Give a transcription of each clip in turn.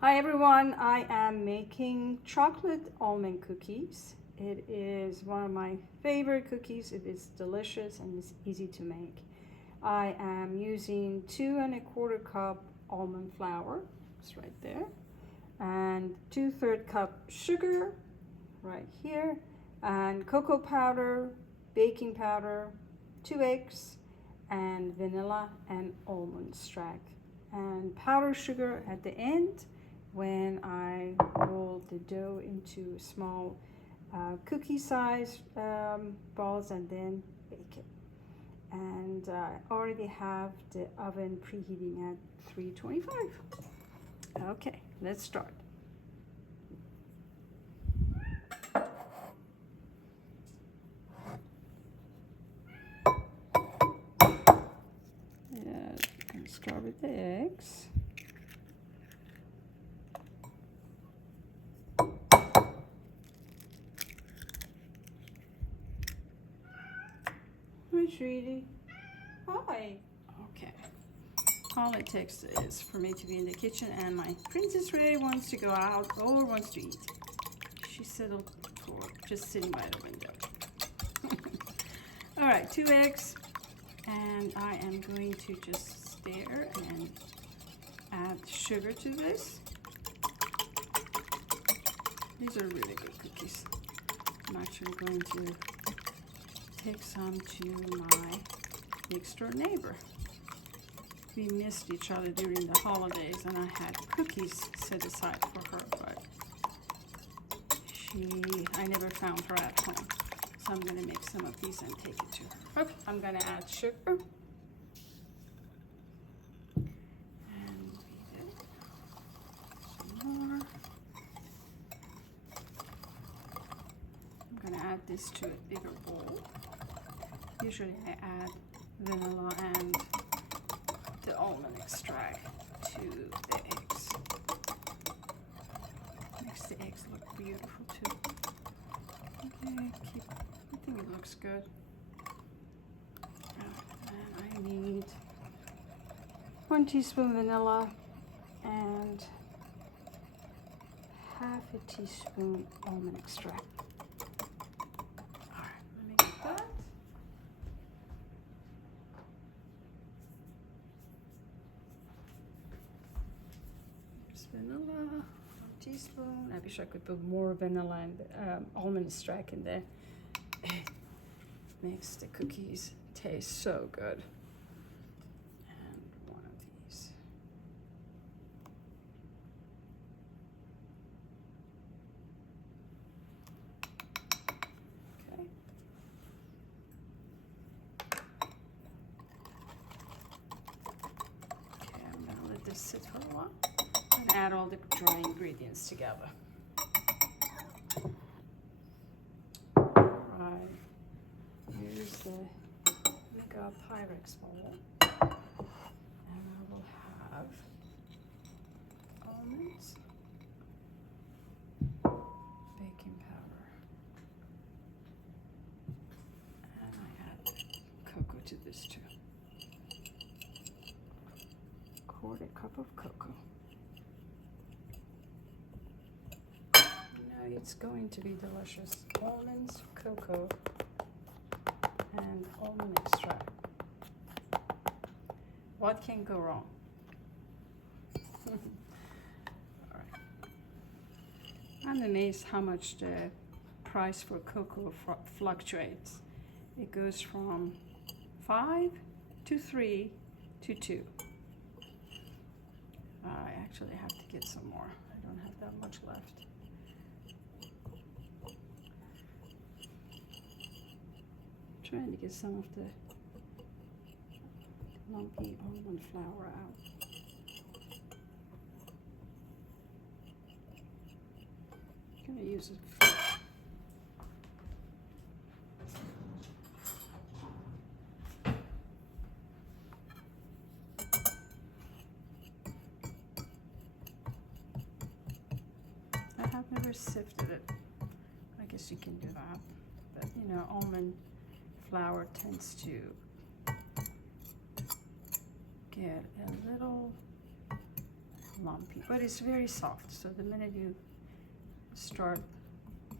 Hi everyone, I am making chocolate almond cookies. It is one of my favorite cookies. It is delicious and it's easy to make. I am using 2¼ cup almond flour, it's right there, and 2/3 cup sugar right here, and cocoa powder, baking powder, 2 eggs, and vanilla and almond extract, and powdered sugar at the end when I roll the dough into small cookie size balls and then bake it. And I already have the oven preheating at 325. Okay, let's start. Yeah, let's start with the eggs. Hi, sweetie. Hi. Okay. All it takes is for me to be in the kitchen and my princess Ray wants to go out or wants to eat. She's settled for just sitting by the window. All right, 2 eggs, and I am going to just stir and add sugar to this. These are really good cookies. I'm actually going to take some to my next door neighbor. We missed each other during the holidays and I had cookies set aside for her, but I never found her at home. So I'm gonna make some of these and take it to her. Okay, I'm gonna add sugar. And some more. I'm gonna add this to a bigger bowl. Usually I add vanilla and the almond extract to the eggs. Makes the eggs look beautiful too. Okay, I think it looks good. And I need 1 teaspoon vanilla and 1/2 teaspoon almond extract. Alright, let me get that. Vanilla, 1 teaspoon. I wish I could put more vanilla and almond extract in there. It makes the cookies taste so good. And 1 of these. Okay. Okay, I'm gonna let this sit for a while. And add all the dry ingredients together. Alright, here's the mega Pyrex bowl. And I will have almonds, baking powder, and I add cocoa to this too. 1/4 cup of cocoa. It's going to be delicious. Almonds, cocoa, and almond extract. What can go wrong? Alright. I'm amazed how much the price for cocoa fluctuates. It goes from 5 to 3 to 2. I actually have to get some more. I don't have that much left. Trying to get some of the lumpy almond flour out. I'm gonna use it. I have never sifted it. I guess you can do that, but you know, almond flour tends to get a little lumpy, but it's very soft. So the minute you start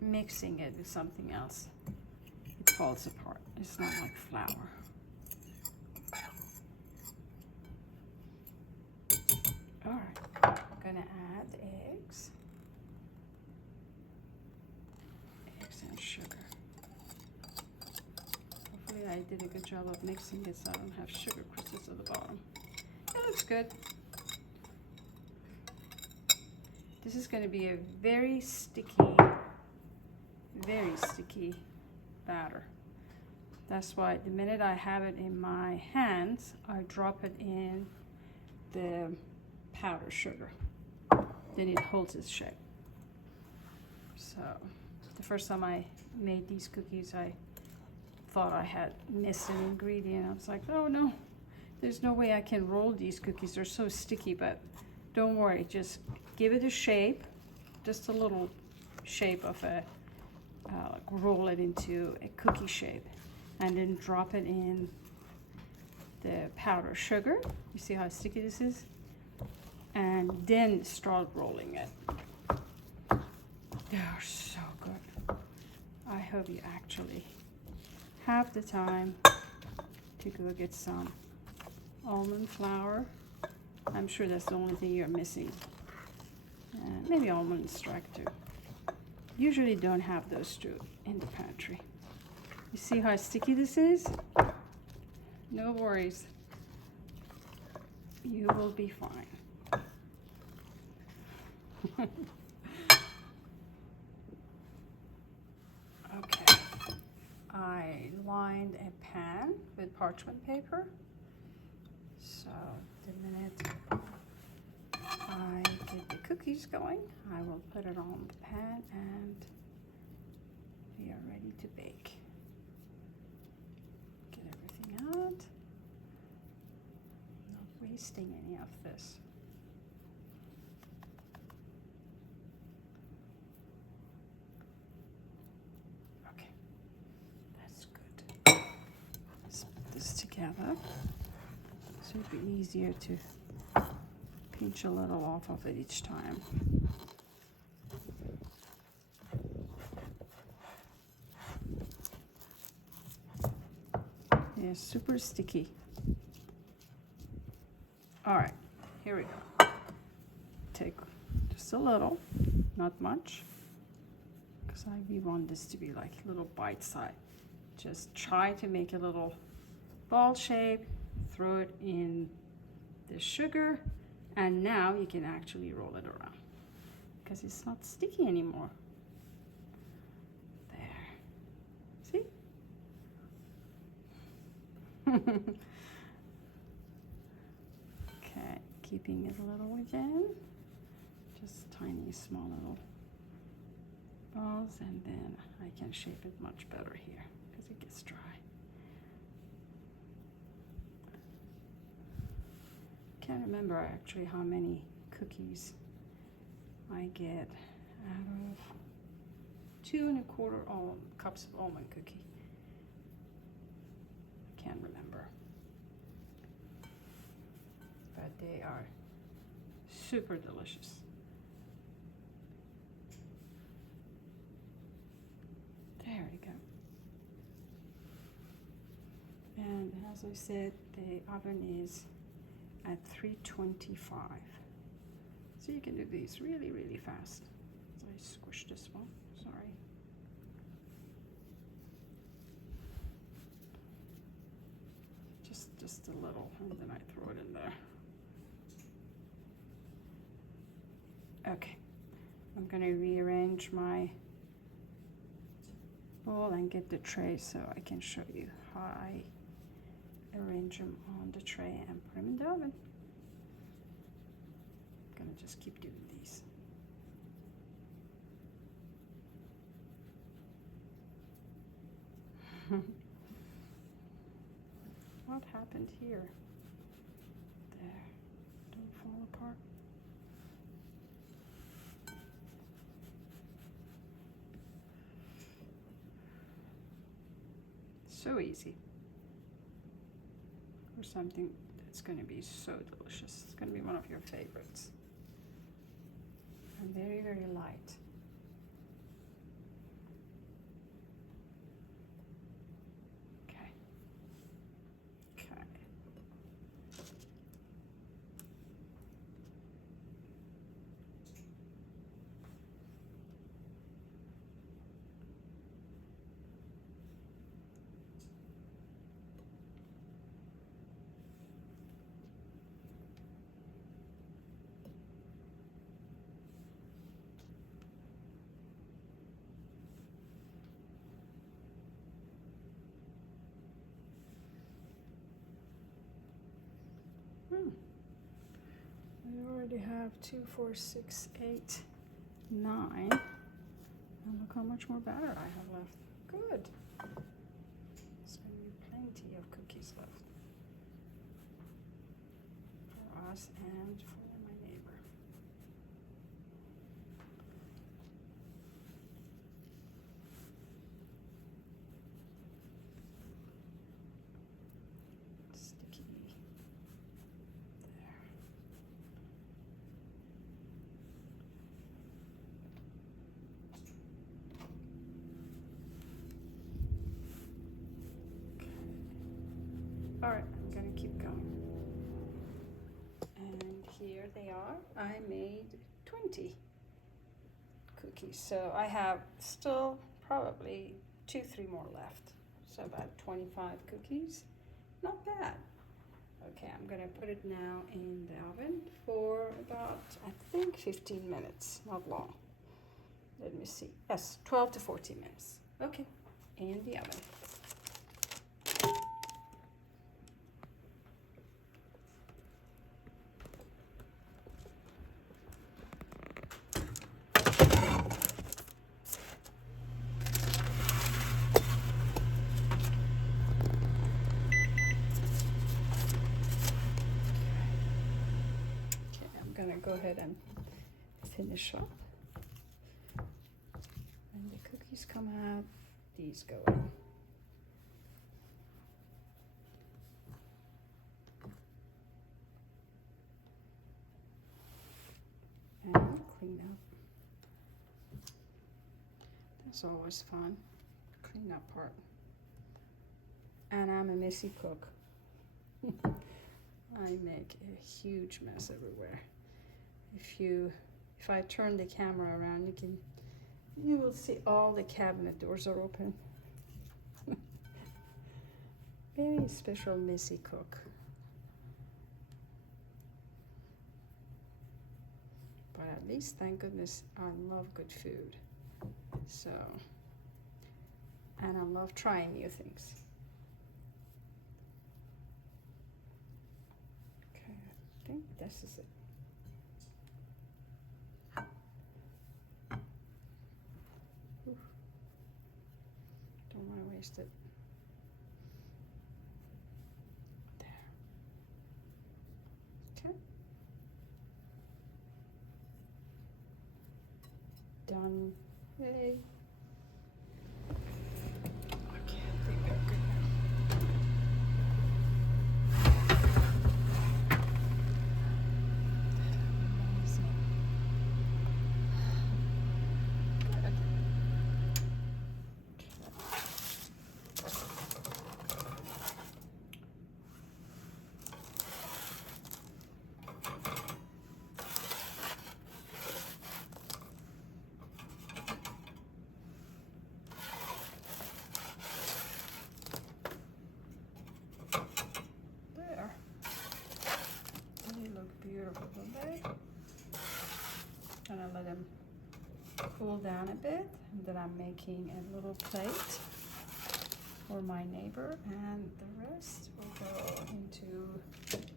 mixing it with something else, it falls apart. It's not like flour. All right, I'm gonna add eggs and sugar. Hopefully I did a good job of mixing it so I don't have sugar crystals at the bottom. It looks good. This is going to be a very sticky batter. That's why the minute I have it in my hands, I drop it in the powdered sugar. Then it holds its shape. So the first time I made these cookies, I thought I had missed an ingredient. I was like, oh no, there's no way I can roll these cookies. They're so sticky, but don't worry, just give it a shape, just a little shape of a, roll it into a cookie shape, and then drop it in the powdered sugar. You see how sticky this is? And then start rolling it. They're so good. I hope you actually have the time to go get some almond flour. I'm sure that's the only thing you're missing. Maybe almond extract too. Usually don't have those two in the pantry. You see how sticky this is? No worries. You will be fine. Okay. I lined a pan with parchment paper. So the minute I get the cookies going, I will put it on the pan and we are ready to bake. Get everything out. Not wasting any of this. Okay, that's good. Let's put this together so it'll be easier to pinch a little off of it each time. Yeah, super sticky. All right, here we go. Take just a little, not much, because we want this to be like a little bite size. Just try to make a little ball shape, throw it in the sugar, and now you can actually roll it around because it's not sticky anymore. There. See? Okay, keeping it a little again. Just tiny, small little balls, and then I can shape it much better here because it gets dry. Can't remember actually how many cookies I get out of 2 1/4 cups of almond cookie. Can't remember, but they are super delicious. There we go. And as I said, the oven is at 325. So you can do these really, really fast. So I squished this one, sorry. Just a little, and then I throw it in there. Okay, I'm gonna rearrange my bowl and get the tray so I can show you how I arrange them on the tray and put them in the oven. I'm gonna just keep doing these. What happened here? There, don't fall apart. So easy. For something that's going to be so delicious. It's going to be one of your favorites. and very, very light. Okay. Okay. We already have 2, 4, 6, 8, 9. And look how much more batter I have left. Good. There's going to be plenty of cookies left for us and for my neighbor. Sticky. There. All right, I'm gonna keep going. And here they are. I made 20 cookies. So I have still probably 2, 3 more left. So about 25 cookies. Not bad. Okay, I'm gonna put it now in the oven for about, I think, 15 minutes, not long. Let me see. Yes, 12 to 14 minutes. Okay, in the oven. I'm gonna go ahead and finish up. When the cookies come out, these go in. And clean up. That's always fun, clean up part. And I'm a messy cook. I make a huge mess everywhere. If I turn the camera around, you will see all the cabinet doors are open. Very special messy cook. But at least, thank goodness, I love good food. So, and I love trying new things. Okay, I think this is it. Don't want to waste it. There. Okay. Done. Yay. Okay, I think they're good now. Amazing. Good. Beautiful, don't they? And I let them cool down a bit, and then I'm making a little plate for my neighbor, and the rest will go into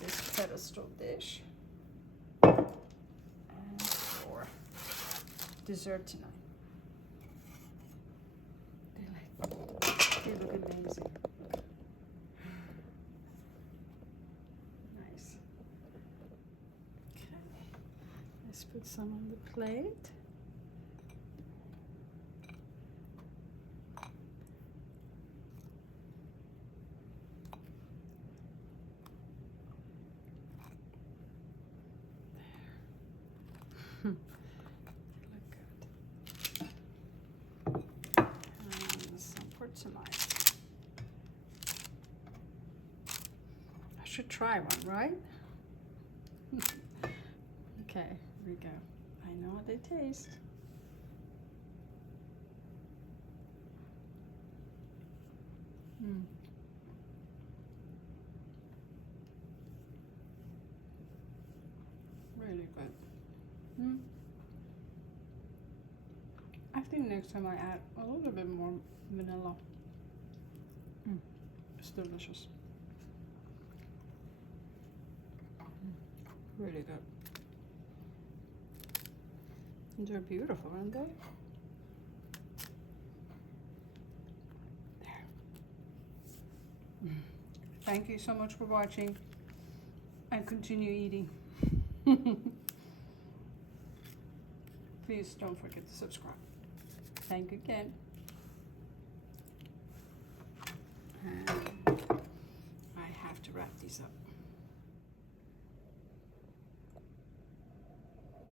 this pedestal dish and for dessert tonight. They look amazing. Let's put some on the plate. should try one, right? Okay, here we go. I know how they taste. Mm. Really good. Mm. I think next time I add a little bit more vanilla. Mm. It's delicious. Really good. They're beautiful, aren't they? There. Thank you so much for watching, and continue eating. Please don't forget to subscribe. Thank you again. And I have to wrap these up.